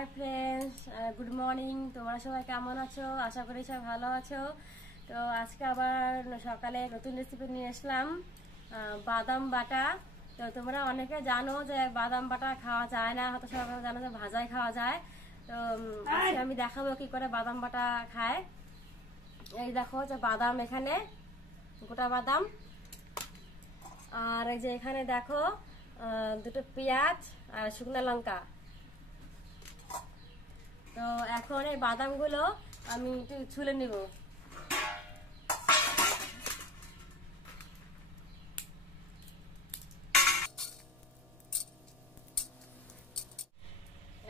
Hi friends, good morning. তোমরা সবাই কেমন আছো? আশা করি সবাই ভালো আছো। তো আজকে আবার সকালে নতুন রেসিপি নিয়ে আসলাম, বাদাম বাটা। তো তোমরা অনেকে জানো যে বাদাম বাটা খাওয়া যায় না, হয়তো সবাই জানো যে ভাজাই খাওয়া যায়। তো আজকে আমি দেখাবো কি করে বাদাম বাটা খায়। এই দেখো যে বাদাম, এখানে গোটা বাদাম, আর এই যে এখানে দেখো দুটো পেঁয়াজ আর শুকনো লঙ্কা। তো এখন এই বাদামগুলো আমি একটু ছুলে নিব।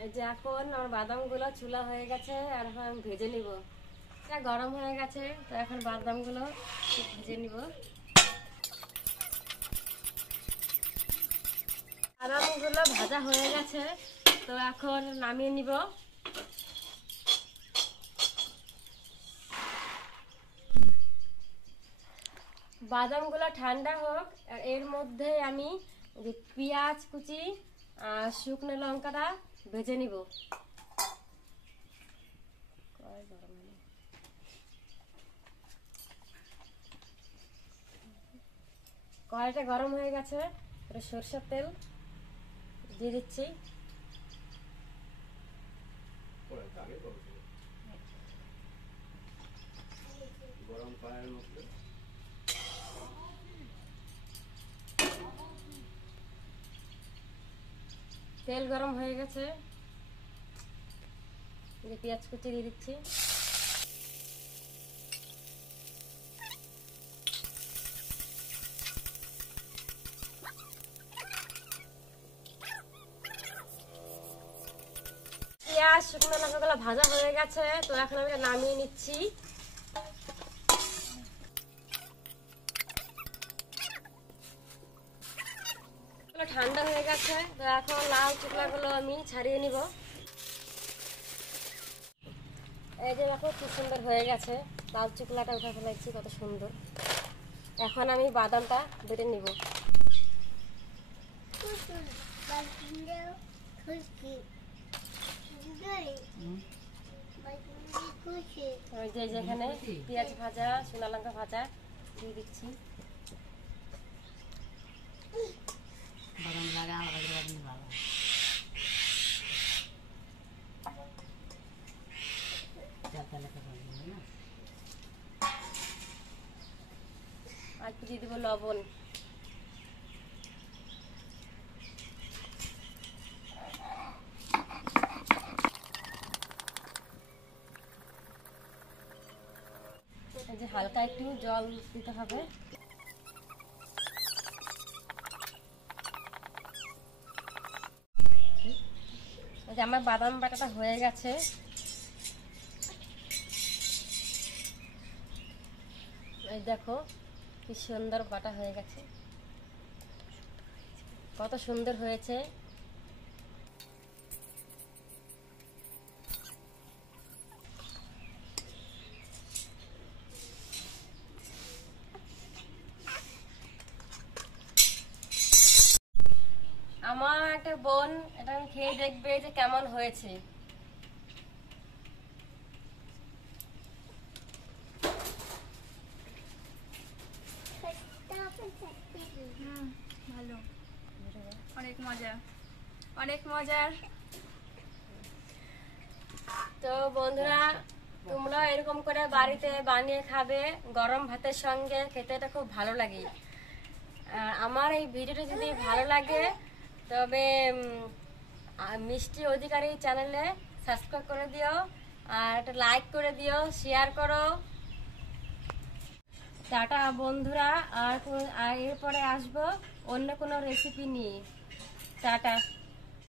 এই যে এখন আমার বাদামগুলো চুলা হয়ে গেছে, আর এখন আমি ভেজে নিব। এটা গরম হয়ে গেছে, তো এখন বাদামগুলো ভেজে নিব। বাদামগুলো ভাজা হয়ে গেছে, তো এখন নামিয়ে নিব। বাদামগুলো ঠান্ডা হোক, আর এর মধ্যে আমি যে পেঁয়াজ কুচি আর শুকনো লঙ্কাটা ভেজে নিব। কড়াইটা গরম হয়ে গেছে, এটা সরষের তেল দিয়ে দিচ্ছি। তেল গরম হয়ে গেছে, পেঁয়াজ কুচি দিয়ে দিচ্ছি। পেঁয়াজ শুকনো লঙ্কাগুলো ভাজা হয়ে গেছে, তো এখন আমি নামিয়ে নিচ্ছি। ঠান্ডা হয়ে গেছে, তো এখন লাল চুকলাগুলো আমি ছাড়িয়ে নিব। এই যে দেখো কি সুন্দর হয়ে গেছে, লাল চুকলাটা উঠে ফেলাইছি, কত সুন্দর। এখন আমি বাদামটা বেটে নিব। ওই যে যেখানে পেঁয়াজ ভাজা, শুকনো লঙ্কা ভাজা দিয়ে দিচ্ছি। আর একটু দিয়ে দিব লবণ। এই যে হালকা একটু জল দিতে হবে। এই যে আমার বাদাম বাটাটা হয়ে গেছে। এই দেখো কি সুন্দর বাটা হয়ে গেছে, কত সুন্দর হয়েছে। আমার একটা বোন এটা খেয়ে দেখবে যে কেমন হয়েছে। ভালো, অনেক মজা, অনেক মজার। তো বন্ধুরা, তোমরা এরকম করে বাড়িতে বানিয়ে খাবে, গরম ভাতের সঙ্গে খেতে এটা খুব ভালো লাগে। আমার এই ভিডিওটা যদি ভালো লাগে তবে মিষ্টি অধিকারী চ্যানেলে সাবস্ক্রাইব করে দিও, আর একটা লাইক করে দিও, শেয়ার করো। টাটা বন্ধুরা, আর এরপরে আসবো অন্য কোনো রেসিপি নিয়ে। টাটা।